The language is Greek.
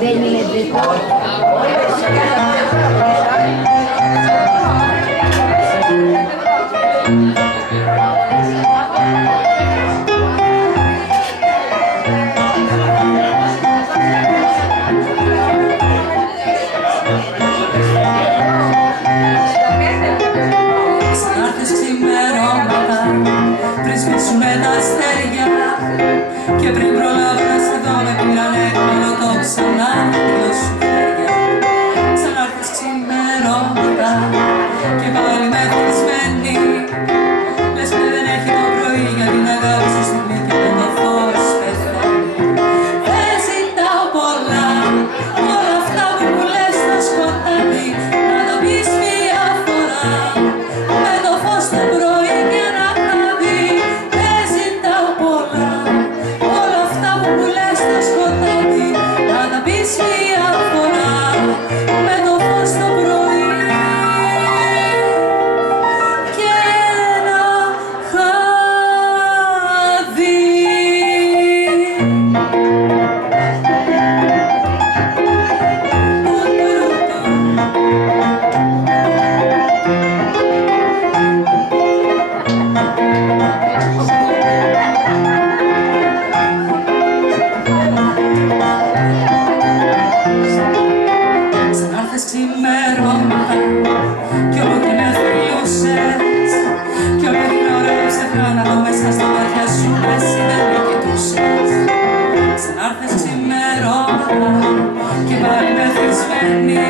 Δεν είναι δικό. Και πριν προλάβω να σε δω με πήρανε όλο το ξανά δυο σου χέρια. Ξανάρθες ξημερώματα και πάλι με θυσμένη. Λες που δεν έχει το πρωί για την αγάπη σου στιγμή και με το φως πεθαίνει. Δεν ζητάω πολλά, όλα αυτά που μου λες στο σκοτάδι να τα πεις μια φορά με το φως το πρωί και ένα βράδυ. Δεν ζητάω πολλά, όλα αυτά που μου λες στο σκοτάδι να τα πεις μια φορά με το φως το πρωί και ένα χάδι. Ξανάρθες ξημερώματα κι όλο και με θρυλούσες κι όλη την ώρα έψαχνα να δω μέσα στα μάτια σου εσύ δεν με κοιτούσες. Ξανάρθες ξημερώματα και πάλι με θυσμένη.